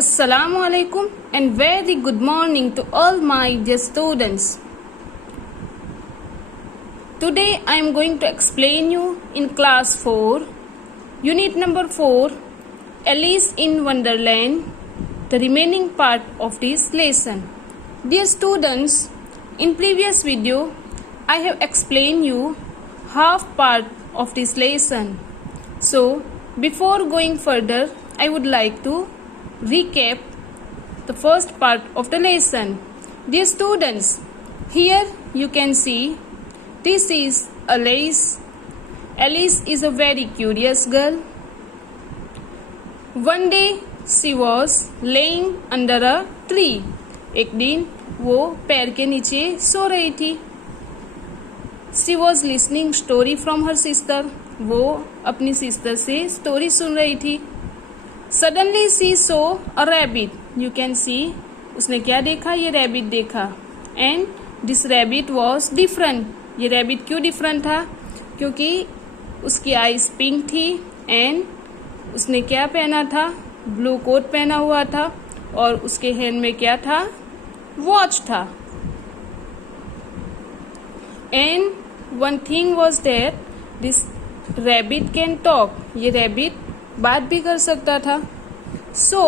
Assalamu alaikum and very good morning to all my dear students. Today I am going to explain you in class 4, unit number 4, Alice in Wonderland, the remaining part of this lesson. Dear students, in previous video I have explained you half part of this lesson. So before going further, I would like to recap the first part of the lesson. Dear students, here you can see this is Alice. Alice is a very curious girl. One day she was laying under a tree. एक दिन वो पेड़ के नीचे सो रही थी. She was listening story from her sister. वो अपनी सिस्टर से स्टोरी सुन रही थी. Suddenly she saw a rabbit. You can see उसने क्या देखा? ये रैबिट देखा. And this rabbit was different. ये रैबिट क्यों डिफरेंट था? क्योंकि उसकी आईज पिंक थी एंड उसने क्या पहना था? ब्लू कोट पहना हुआ था और उसके हैंड में क्या था? वॉच था. And one thing was that this rabbit can talk. ये रैबिट बात भी कर सकता था. So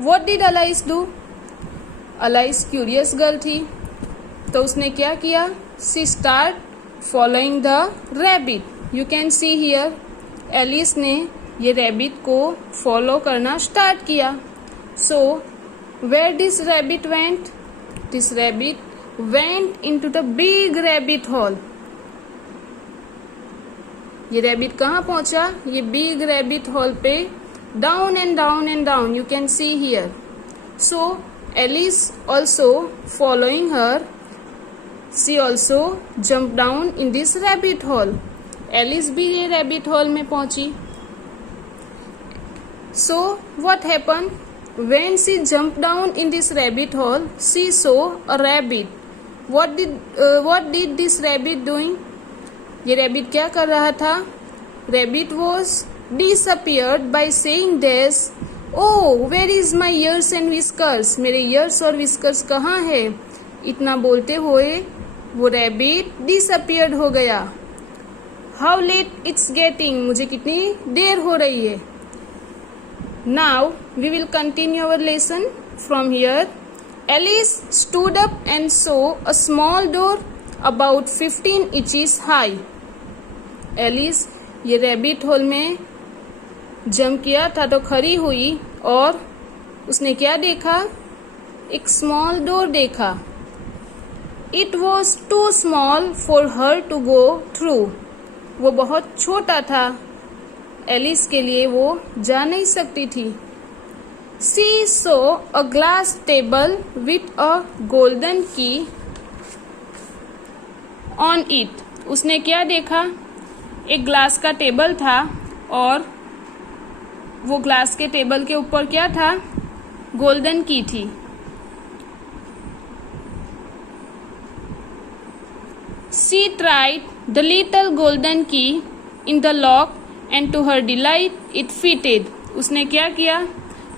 what did Alice do? Alice curious girl थी तो उसने क्या किया? She start following the rabbit. You can see here Alice ने ये रैबिट को फॉलो करना स्टार्ट किया. So where this rabbit went? This rabbit went into the big rabbit hole. ये रैबिट कहाँ पहुंचा? ये बिग रैबिट हॉल पे down and down and down. You can see here. So Alice also following her, she also jump down in this rabbit hole. Alice भी ये rabbit hole में पहुंची. So what happen? When she jump down in this rabbit hole, she saw a rabbit. What did this rabbit doing? ये रैबिट क्या कर रहा था? Rabbit was disappeared by saying this, oh where is my ears and whiskers. मेरे years और whiskers कहाँ है? इतना बोलते हुए वो रैबिट डिसअपियर्ड हो गया. How late it's getting. मुझे कितनी देर हो रही है. Now we will continue our lesson from here. Alice stood up and saw a small door about 15 inches high. Alice ये रैबिट होल में जंप किया था तो खड़ी हुई और उसने क्या देखा? एक स्मॉल डोर देखा. It was too small for her to go through. वो बहुत छोटा था, एलिस के लिए वो जा नहीं सकती थी. She saw a glass table with a golden की ऑन इट. उसने क्या देखा? एक ग्लास का टेबल था और वो ग्लास के टेबल के ऊपर क्या था? गोल्डन की थी. She tried the little golden key in the lock and to her delight it fitted. उसने क्या किया?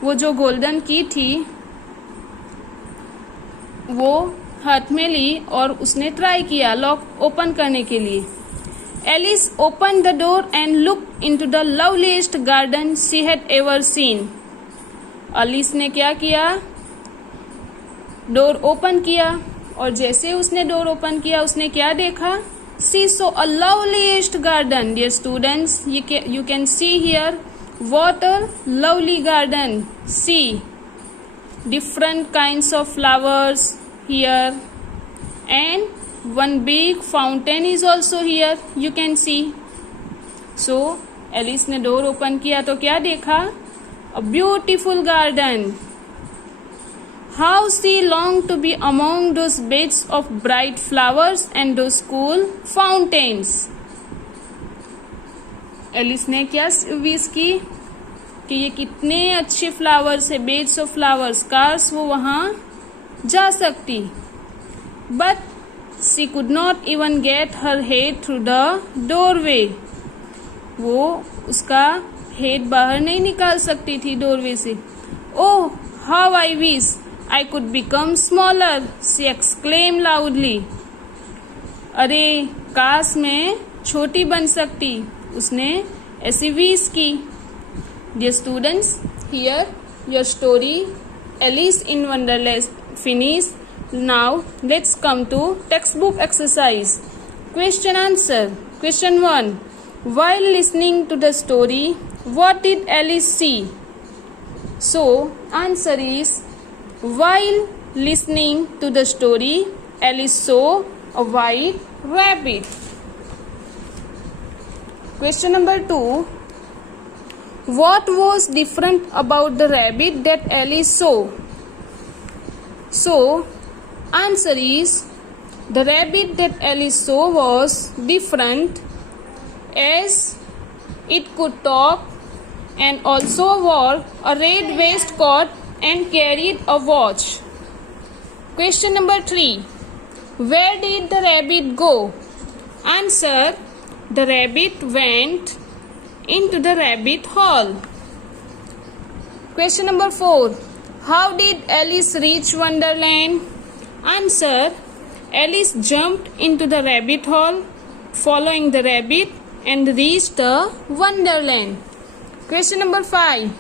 वो जो गोल्डन की थी वो हाथ में ली और उसने ट्राई किया लॉक ओपन करने के लिए. Alice open the door and look into the loveliest garden she had ever seen. एलिस ने क्या किया? डोर ओपन किया और जैसे उसने डोर ओपन किया उसने क्या देखा? She saw a loveliest garden. Dear students, you can see here what a lovely garden. See different kinds of flowers here and one big fountain is also here. You can see. So Alice ने door open किया तो क्या देखा? A beautiful garden. How she longed to be among those beds of bright flowers and those cool fountains. Alice ने क्या wish की कि ये कितने अच्छे फ्लावर्स है, बेड्स ऑफ फ्लावर्स, काश वो वहां जा सकती. But she could not even get her head through the doorway. वो उसका हेड बाहर नहीं निकाल सकती थी डोरवे से. Oh, how I wish I could become smaller, she exclaimed loudly. अरे काश मैं छोटी बन सकती, उसने ऐसी विश की. Dear students, here your story Alice in Wonderland finished. Now let's come to textbook exercise. Question answer. Question 1. While listening to the story, what did Alice see? So answer is, while listening to the story, Alice saw a white rabbit. Question number 2. What was different about the rabbit that Alice saw? So answer is, the rabbit that Alice saw was different as it could talk and also wore a red waistcoat and carried a watch. Question number 3. Where did the rabbit go? Answer, the rabbit went into the rabbit hole. Question number 4. How did Alice reach Wonderland? Answer, Alice jumped into the rabbit hole following the rabbit and reached the Wonderland. Question number 5.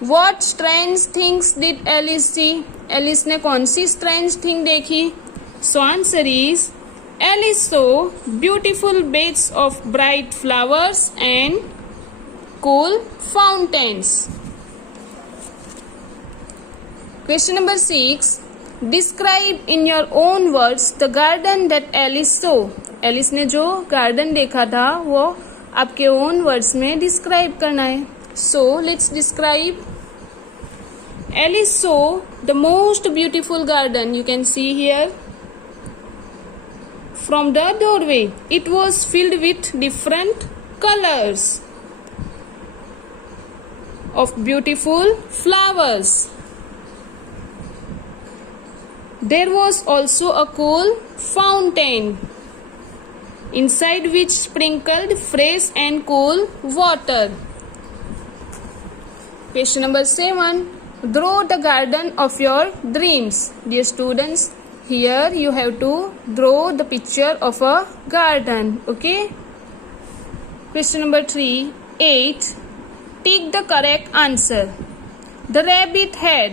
What strange things did Alice see? Alice ने कौन सी strange thing देखी? So answer is, Alice saw beautiful beds of bright flowers and cool fountains. Question number 6. Describe in your own words the garden that Alice saw. Alice ने जो garden देखा था वो आपके own words में describe करना है. So let's describe. Alice saw the most beautiful garden. You can see here from the doorway. It was filled with different colors of beautiful flowers. There was also a cool fountain inside which sprinkled fresh and cool water. Question number 7. Draw the garden of your dreams. Dear students, here you have to draw the picture of a garden. Okay. Question number 3. 8. Tick the correct answer. The rabbit had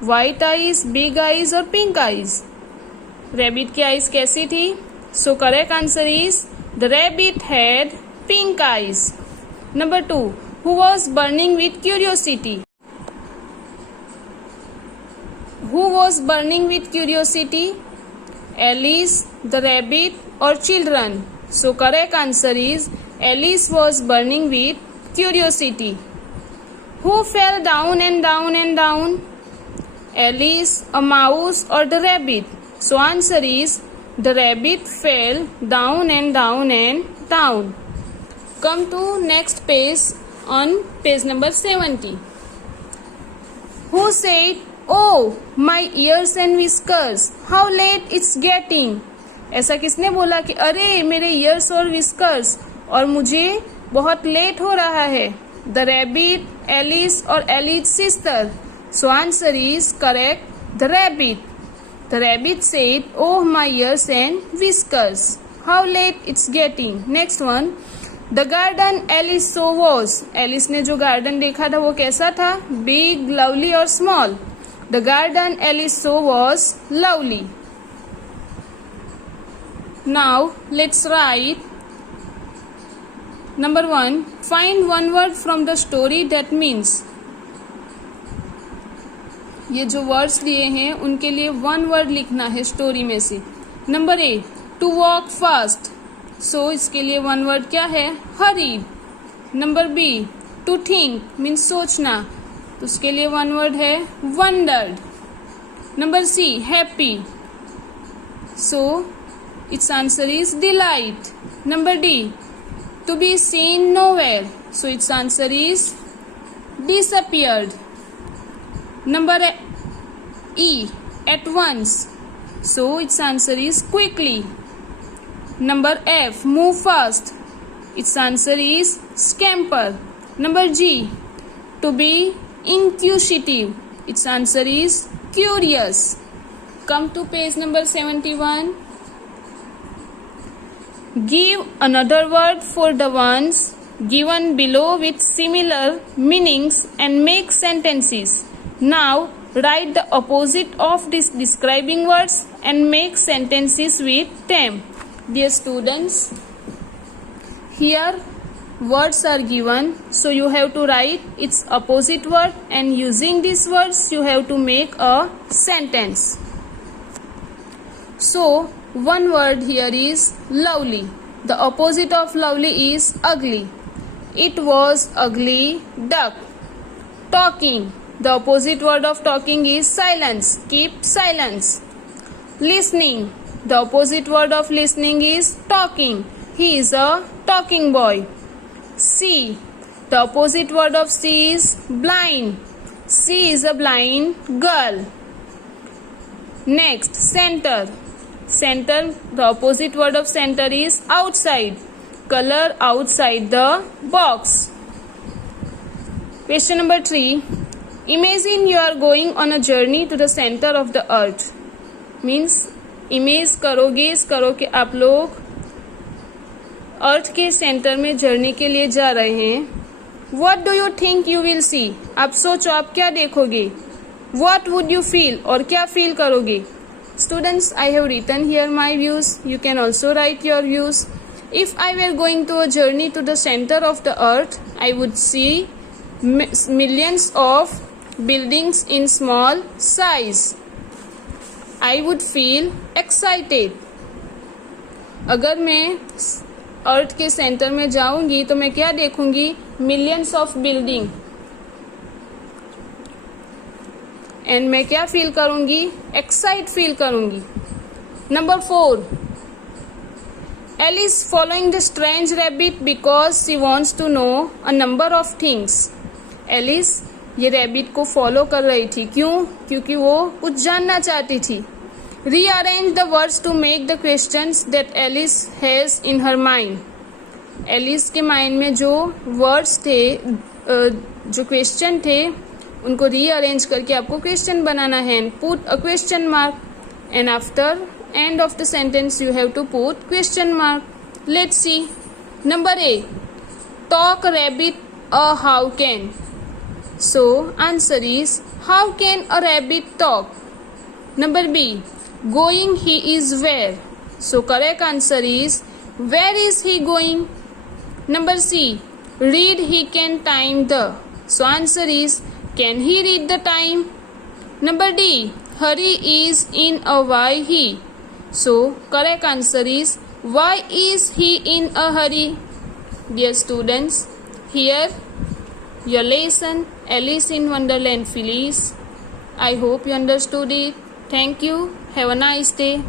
white eyes, big eyes और pink eyes. Rabbit की eyes कैसी थी? So correct answer is, the rabbit had pink eyes. Number 2. Who was burning with curiosity? Who was burning with curiosity? Alice, the rabbit or children? So correct answer is, Alice was burning with curiosity. Who fell down and down and down? Alice, a mouse or the rabbit? So answer is, the rabbit fell down and down and down. Come to next page on page number 70. Who said, "Oh, my ears and whiskers, how late it's getting"? ऐसा किसने बोला कि अरे मेरे ears और whiskers और मुझे बहुत लेट हो रहा है? The rabbit, Alice और Alice's sister. So answer is correct, the rabbit. The rabbit said, "Oh, my ears and whiskers, how late it's getting." Next one. The garden Alice saw was. Alice ने जो garden देखा था वो कैसा था? Big, lovely और small. The garden Alice saw was lovely. Now let's write. Number 1. Find one word from the story that means. ये जो वर्ड्स दिए हैं उनके लिए वन वर्ड लिखना है स्टोरी में से. Number A, to walk fast. So इसके लिए वन वर्ड क्या है? Hurried. Number B, to think means सोचना, तो उसके लिए वन वर्ड है wondered. Number C, happy. So its answer is delight. Number D, to be seen nowhere. So its answer is disappeared. Number E, at once. So its answer is quickly. Number F, move fast. Its answer is scamper. Number G, to be inquisitive. Its answer is curious. Come to page number 71. Give another word for the ones given below with similar meanings and make sentences. Now write the opposite of these describing words and make sentences with them. Dear students, here words are given, so you have to write its opposite word, and using these words you have to make a sentence. So one word here is lovely. The opposite of lovely is ugly. It was ugly duck. Talking. The opposite word of talking is silence. Keep silence. Listening. The opposite word of listening is talking. He is a talking boy. See. The opposite word of see is blind. She is a blind girl. Next, center. Center, the opposite word of center is outside. Color outside the box. Question number 3. Imagine you are going on a journey to the center of the earth. Means image करो, guess करो कि आप लोग अर्थ के centre में journey के लिए जा रहे हैं. What do you think you will see? आप सोचो आप क्या देखोगे. What would you feel? और क्या फील करोगे. Students, I have written here my views. You can also write your views. If I were going to a journey to the center of the earth, I would see millions of buildings in small size. I would feel excited. अगर मैं अर्थ के centre में जाऊंगी तो मैं क्या देखूंगी? Millions of building. And मैं क्या फील करूंगी? एक्साइट फील करूंगी. Number 4. Alice following the strange rabbit because she wants to know a number of things. Alice ये रैबिट को फॉलो कर रही थी. क्यों? क्योंकि वो कुछ जानना चाहती थी. Rearrange the words to make the questions that Alice has in her mind. Alice के माइंड में जो वर्ड्स थे, जो क्वेश्चन थे, उनको रीअरेंज करके आपको क्वेश्चन बनाना है. Put a question mark and after end of the sentence you have to put question mark. Let's see. Number A. Talk rabbit a how can. So answer is how can a rabbit talk. Number B. Going he is where. So correct answer is where is he going. Number C. Read he can time the. So answer is can he read the time. Number D. Hurry is in a why he. So correct answer is why is he in a hurry. Dear students, here your lesson Alice in Wonderland Phyllis. I hope you understood it. Thank you. Have a nice day.